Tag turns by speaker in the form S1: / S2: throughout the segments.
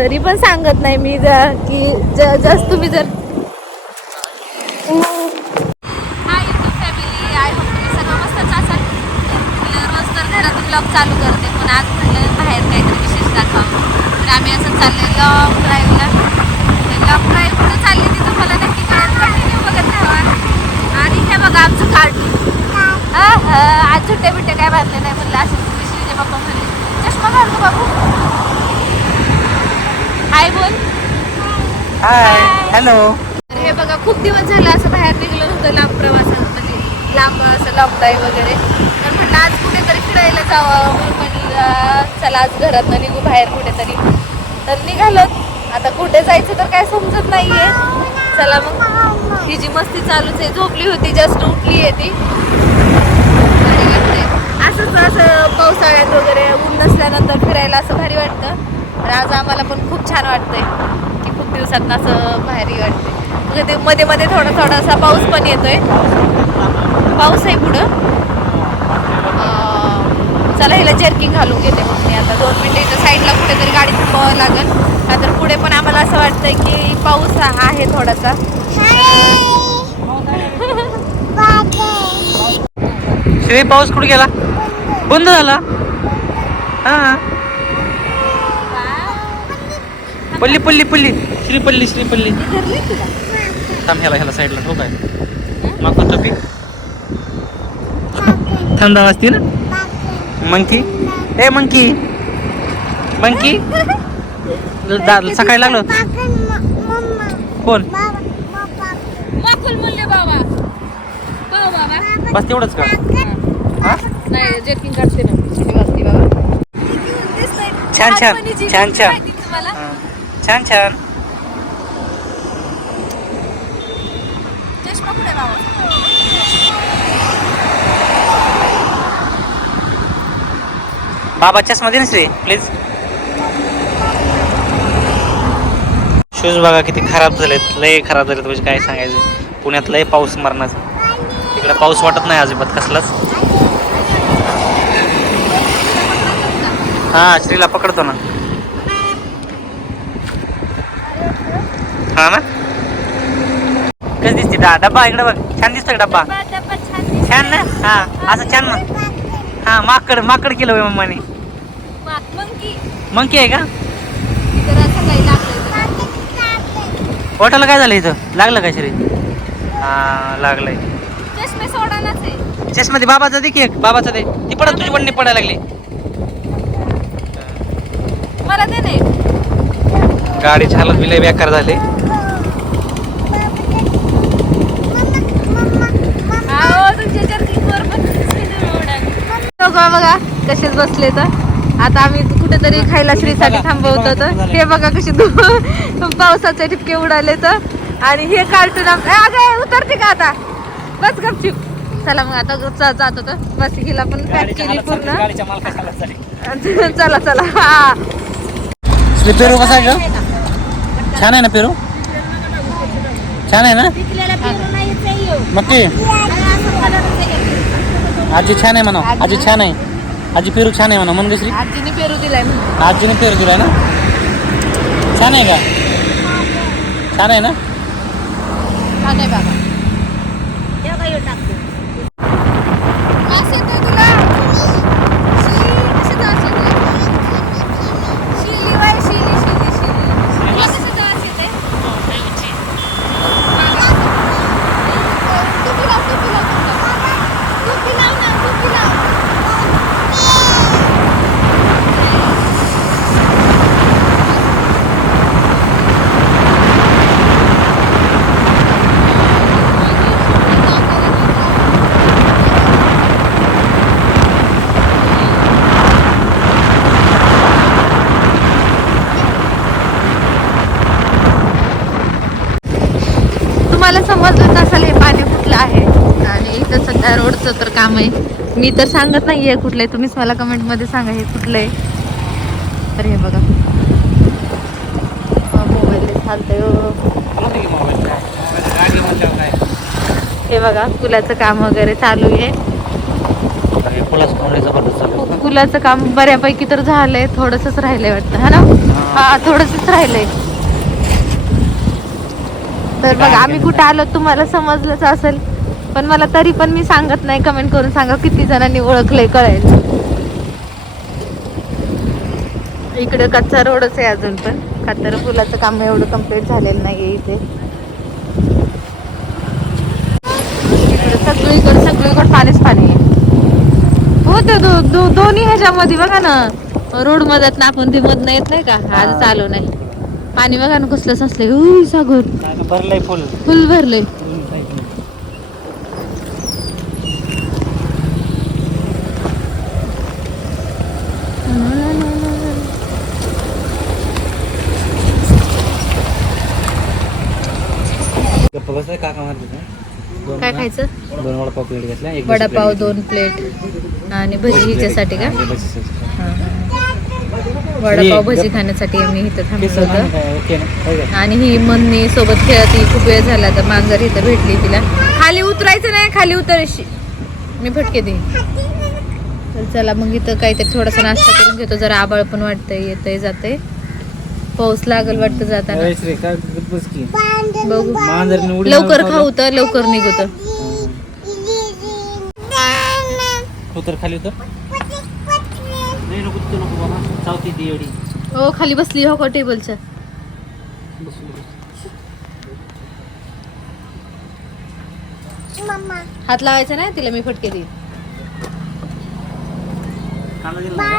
S1: तरी पण सांगत नाही मी ज- की ज- जस्ट तुम्ही जर hi YouTube family I hope तुम्ही सगळं मस्तच असाल. म्हटलं रोज तर घरातून ब्लॉग चालू करते पण आज म्हणलं बाहेर काहीतरी विशेष दाखवावं तर आम्ही असं चालले लॉंग ड्राईव्हला लॉंग ड्राईव्ह कुठं चालली ती तुम्हाला नक्की कळेल कंटिन्यू बघत राहा आणि हे बघा आमचं कार्टून आज सुट्टे बिट्टे काय बांधले नाही म्हणलं असं श्रीचे पप्पा म्हणले चष्मा घालतो बाबू. हाय बोल.
S2: हाय हॅलो
S1: हे बघा खूप दिवस झालं असं बाहेर निघलं नव्हतं लांब प्रवासात म्हणजे लांब असं ड्राईव्ह वगैरे. तर म्हटलं आज कुठेतरी फिरायला जावं म्हणून म्हणलं चला आज घरात निघू बाहेर कुठेतरी. तर निघालो. आता कुठे जायचं तर काय समजत नाहीये. चला मग. ही जी मस्ती चालूच आहे झोपली होती जस्ट उठली आहे ती. असंच असं पावसाळ्यात वगैरे ऊन नसल्यानंतर फिरायला असं भारी वाटतं. तर आज आम्हाला पण खूप छान वाटतंय की खूप दिवसात असं भारी वाटते म्हणजे ते मध्ये मध्ये थोडा थोडासा पाऊस पण येतोय. पाऊस आहे पुढं. चला हिला जर्किंग घालून घेते मग मी आता. दोन मिनटं इथं साईडला कुठेतरी गाडी थांबावं लागेल. का तर पुढे पण आम्हाला असं वाटतंय की पाऊस आहे थोडासा.
S2: श्री पाऊस कुठे गेला? बंद झाला. हा. पल्ली पल्ली पल्ली. श्री पल्ली श्री पल्ली. थांब ह्याला ह्याला साईडला ठोक आहे मग टोपी थंड वाजते ना? मंकी? ए मंकी. मंकी? सकाळी लागलं. कोण? बस तेवढंच का? हा? छान, छान. छान, छान. छान छान
S1: बाबा
S2: चष्मा दे ना श्री प्लीज शूज बघा किती खराब झालेत लय खराब झालेत म्हणजे काय सांगायचं पुण्यात लय पाऊस मरणाचा तिकडे पाऊस वाटत नाही अजिबात कसलाच हा श्रीला पकडतो ना हा ना? कसं दिसते? डब्बा इकडे बघ. छान दिसतो का डब्बा?
S1: डब्बा छान
S2: ना? हा असं छान मग. हा माकड माकड केलं होय मम्माने.
S1: माक-
S2: आहे का. पोटाला काय झालं इथं? लागलं का श्री हा लागलंय.
S1: चष्मे सोडानाच आहे.
S2: चष्मा दे बाबाचा दे की एक. बाबाचा दे. ती पडत तुझी वडणी पडायला लागली.
S1: मला दे नाही
S2: गाडीची हालत बी लय बेकार झाली.
S1: बघा बघा कसेच बसले तर. आता आम्ही कुठेतरी खायला श्रीसाठी थांबवतो तर हे बघा कसे पावसाचे ठिपके उडाले तर. आणि हे कार्टून अगं उतरते का आता? बस गपचिप. चला मग आता जातो तर बस हिला पण पॅक केली पूर्ण. चला चला. हा.
S2: श्री पेरू कसा आहे ग? छान आहे ना पेरू? छान आहे ना? मग ते आजी छान आहे म्हणा. आजी छान आहे. आजी पेरू छान आहे म्हणा. म्हणून श्री
S1: आजीने पेरू दिलाय
S2: आजीने पेरू दिलाय ना? छान आहे का? छान आहे ना?
S1: हा नाही बाबा वास येतोय तुला? शिली, कशाचा वास येतोय? शिली बाई, शिली, शिली, शिली. तुला कशाचा वास येतोय? टोपी लाव, टोपी लाव, टोपी लाव. टोपी लाव ना, टोपी लाव. तुम्हाला समजलं नसेल हे पाणी कुठलं आहे आणि इथं रोडचं तर काम आहे. मी तर सांगत नाही आहे कुठलं. आहे तुम्हीच मला कमेंटमध्ये सांगा हे कुठलं. आहे तर हे बघा. मोबाईल चालतंय हो, हो. हे बघा पुलाचं काम वगैरे चालू आहे. पुलाचं काम बऱ्यापैकी तर झालंय. थोडंसंच राहिलंय वाटतं हा ना? हा थोडंसंच राहिलंय. तर बघा आम्ही कुठं आलो तुम्हाला समजलंच असेल. पण मला तरी पण मी सांगत नाही कमेंट करून सांगा किती जणांनी ओळखलंय कळेल. इकडे कच्चा रोडच आहे अजून पण. खातर पुलाचं काम एवढं कंप्लीट झालेलं नाहीये इथे. सगळीकडे सगळीकडे पाणीच पाणी आहे. हो ते दो, दो, दोन्ही ह्याच्यामध्ये बघा ना रोड मधात ना आपण ते मधनं येत नाही का? आज चालू नाही. पाणी बघा ना उई सागर.
S2: भरलंय फुल.
S1: फुल भरलंय.
S2: काका मारते
S1: काय खायचं?
S2: दोन वडापाव प्लेट घेतल्या एक
S1: वडापाव दोन प्लेट आणि भजी हिच्यासाठी का. वडापाव भजी खाण्यासाठी आम्ही इथं थांबलो होतो. आणि ही मन्नी सोबत खेळत ही खूप वेळ झाला तर मांजर इथं भेटली तिला. खाली उतरायचं नाही खाली उतरशी. मी फटके दे तर चला मग इथं काहीतरी थोडासा नाश्ता करून घेतो. जरा आबाळ पण वाटतंय येतंय जातंय. पाऊस लागल वाटतं जाताना.
S2: बस की.
S1: बघू.
S2: मांजरीने उडी
S1: लवकर खाऊ तर लवकर निघू तर
S2: उतर खाली उतर नाही नको तिथं नको बाबा. चावती ती एवढी.
S1: हो खाली बसली हो का टेबलच्या. हात लावायचा नाही तिला मी फटके देईन.
S2: कांदा दिला ना?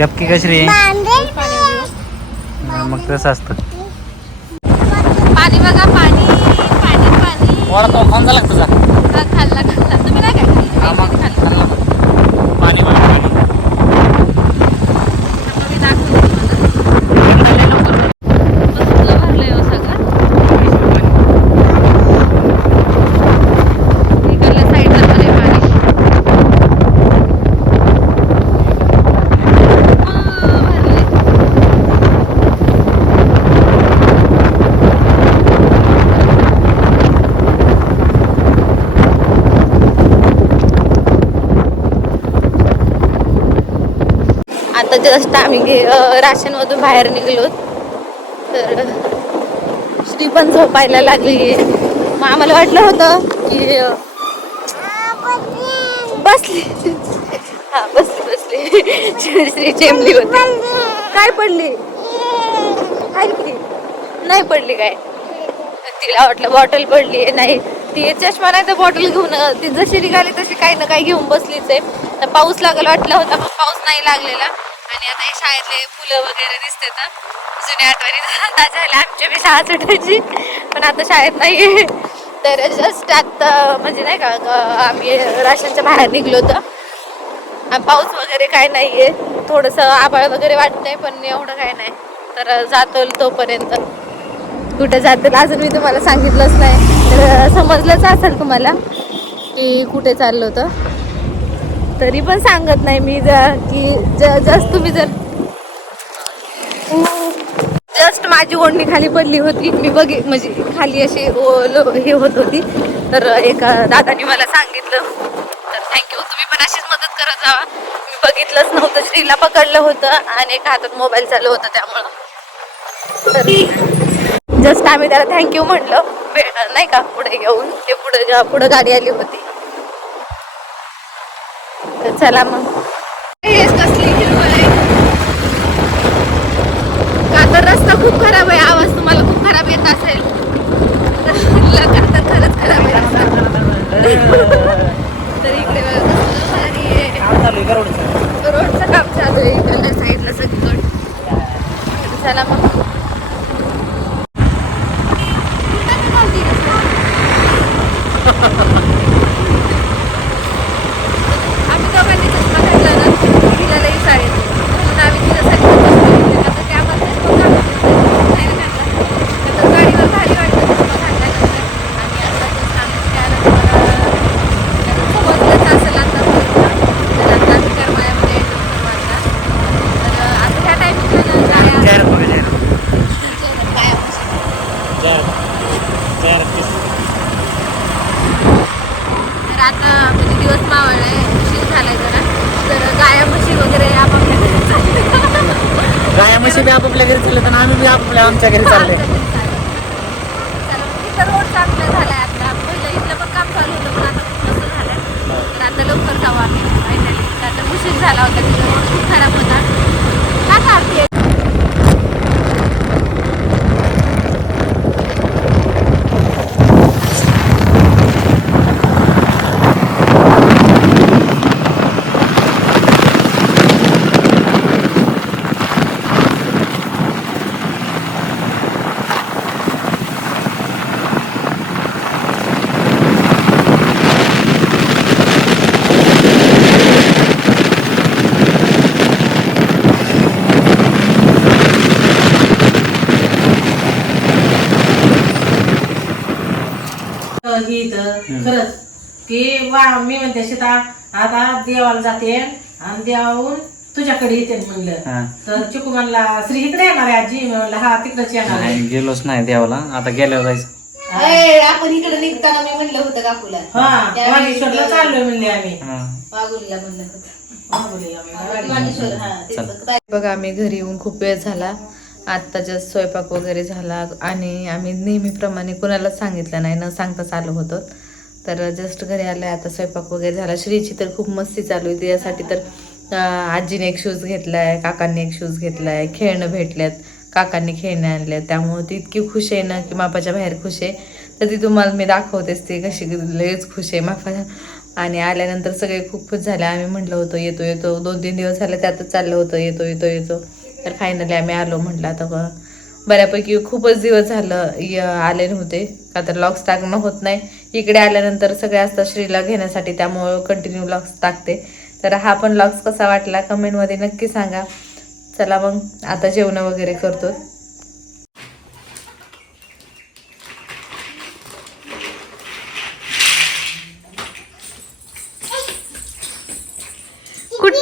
S2: गपकी कशी रे? मग तसं असतं.
S1: पाणी बघा पाणी पाणी पाणी.
S2: खाऊन झाला तुझा
S1: हा, खाल्ला खाल्ला. तुम्ही नाही काय
S2: मग
S1: खाल्ला
S2: खाल्ला. पाणी पाणी पाणी
S1: आता मी दाखवते तुम्हाला. खाल्लेलं पण. बसलं भरलंय हो सगळं. इकडल्या साईडला पण आहे पाणी. फुल भरलंय. आता जस्ट आम्ही राशनमधून बाहेर निघलो. तर श्री पण झोपायला लागली मग आम्हाला वाटलं होतं की बसली. हा बसली बसली. श्री चेमली होती. काय पडली? नाही पडली काय? तिला वाटलं बॉटल पडली नाही ती चष्मा नाही तर बॉटल घेऊन ती जशी निघाली तशी काही ना काही घेऊन बसलीच आहे. तर पाऊस लागला वाटला होता पण पाऊस नाही लागलेला. आणि आता हे शाळेतले फुलं वगैरे दिसते तर जुन्या आठवणी ताज्या झाल्या. आमच्या बी शाळा सुटायची पण आता शाळेत नाही तर जस्ट आत्ता म्हणजे नाही का आम्ही राशनच्या बाहेर निघलो होतो. पाऊस वगैरे काय नाही आहे थोडंसं आभाळ वगैरे वाटतंय पण एवढं काय नाही. तर जातो तोपर्यंत. कुठे जातील अजून मी तुम्हाला सांगितलंच नाही. तर समजलंच असेल तुम्हाला की कुठे चाललो होतं. तरी पण सांगत नाही मी जर की जस्ट तुम्ही जर जस्ट माझी ओढणी खाली पडली होती. मी बघी म्हणजे खाली अशी हे होत होती. तर एका दादाने मला सांगितलं. तर थँक्यू तुम्ही पण अशीच मदत करत जावा मी बघितलंच नव्हतं. श्रीला पकडलं होतं आणि एका हातात मोबाईल चालू होता त्यामुळं. तर जस्ट आम्ही त्याला थँक्यू म्हटलं नाही का पुढे घेऊन ते पुढे पुढे गाडी आली होती. तर चला मग. कसली का तर रस्ता खूप खराब आहे. आवाज तुम्हाला खूप खराब येत असेल का तर खरंच खराब आहे रस्ता. तर इकडे बघा कसलं भारी आहे. रोडचं काम चालू आहे इकडल्या साईडला सगळीकडे तर चला मग कुठं बी नव्हती रस्ता.
S2: आपापल्या घरी चालले तर आम्ही बी आपापल्या आमच्या घरी चालले
S1: रोड चांगला झालाय आता. पहिलं इथलं पण काम चालू होतं पण आता खूप मस्त झालंय. तर आता लवकर जाऊ आम्ही. फायनली आता उशीर झाला होता तिथं रोड खूप खराब होता. का
S3: मी म्हणते सीता आता देवाला जाते आणि देवाहून तुझ्याकडे येते म्हणलं.
S2: हा.
S3: तर चिकू म्हणला श्री इकडे येणार आहे आजी. मी म्हणलं हा तिकडेच येणार. आहे
S2: नाही गेलोच नाही देवाला. आता गेल्यावर जायचं.
S1: आपण इकडे निघताना मी म्हणलं होतं काकूला.
S3: हा वागेश्वरला चाललोय म्हणले आम्ही.
S2: हा.
S1: वाघुलीला म्हणलं होतं. हा तिथं. बघा आम्ही घरी येऊन खूप वेळ झाला. आत्ता जस्ट स्वयंपाक वगैरे झाला आणि आम्ही नेहमीप्रमाणे कोणालाच सांगितलं नाही न सांगताच आलो होतो. तर जस्ट घरी आलं आता स्वयंपाक वगैरे झाला. श्रीची तर खूप मस्ती चालू आहे त्यासाठी तर आजीने एक शूज घेतलाय काकांनी एक शूज घेतलाय खेळणं भेटल्यात काकांनी खेळणे आणले त्यामुळे ती इतकी खुश आहे ना की मापाच्या बाहेर खुश आहे. तर ती तुम्हाला मी दाखवतेच ती कशी लयच खुश आहे. मापाच्या आणि आल्यानंतर सगळे खूप खुश झाले. आम्ही म्हटलं होतं येतो येतो. दोन तीन दिवस झाले त्यातच चाललं होतं येतो येतो येतो. तर फायनली आम्ही आलो म्हटलं आता बऱ्यापैकी खूपच दिवस झालं आले नव्हते. का तर लॉक्स टाकणं होत नाही. इकडे आल्यानंतर सगळे असतात श्रीला घेण्यासाठी त्यामुळं कंटिन्यू लॉक्स टाकते. तर हा पण लॉक्स कसा वाटला कमेंटमध्ये नक्की सांगा. चला मग आता जेवण वगैरे करतो. कुठ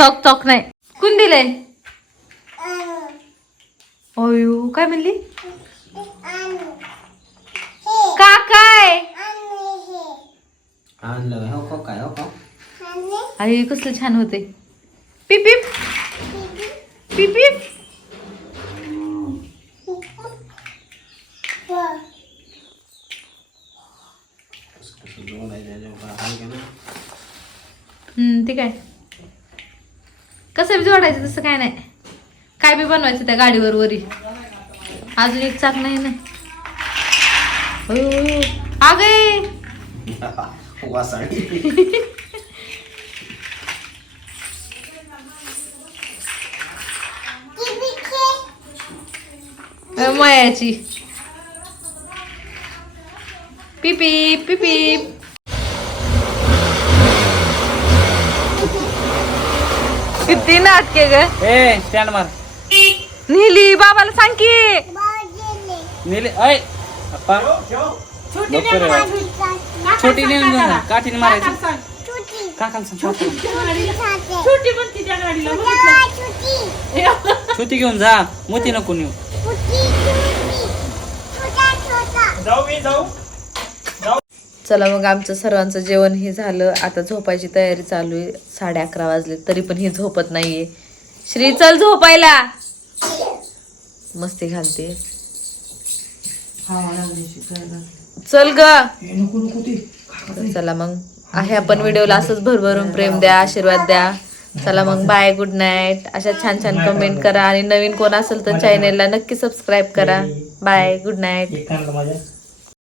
S1: टॉक टॉक नाही. कोण दिलंय? अयो काय म्हणली? का काय? आई कसलं छान होते पिप पिप पिप पिप हम्म ते काय बी जोडायचं तसं काय नाही. काय बी बनवायचं त्या गाडीवर वरी. अजून एक चाक नाही ना. अगे मयाची. पिपी पिपी किती नाटके ग.
S2: ए स्टँड मार.
S1: नेली बाबाला सांग की.
S2: नेले ऐ अप्पा. बघ रे. छोटी नेऊन जा ना. काठीने मारायची. काकाला सांग. काकाला. छोटी. घेऊन जा. मोठी नको नेऊ.
S1: चला मग आमचं सर्वांचं जेवण हे झालं. आता झोपायची तयारी चालू आहे. साडे अकरा वाजले तरी पण ही झोपत नाहीये. श्री चल झोपायला. मस्ती घालते. चल ग. चला मग. आहे आपण व्हिडिओला असंच भरभरून प्रेम द्या आशीर्वाद द्या. चला मग. Bye good night. अशा छान छान कमेंट करा. आणि नवीन कोण असेल तर चॅनेलला नक्की सबस्क्राईब करा. Bye good night.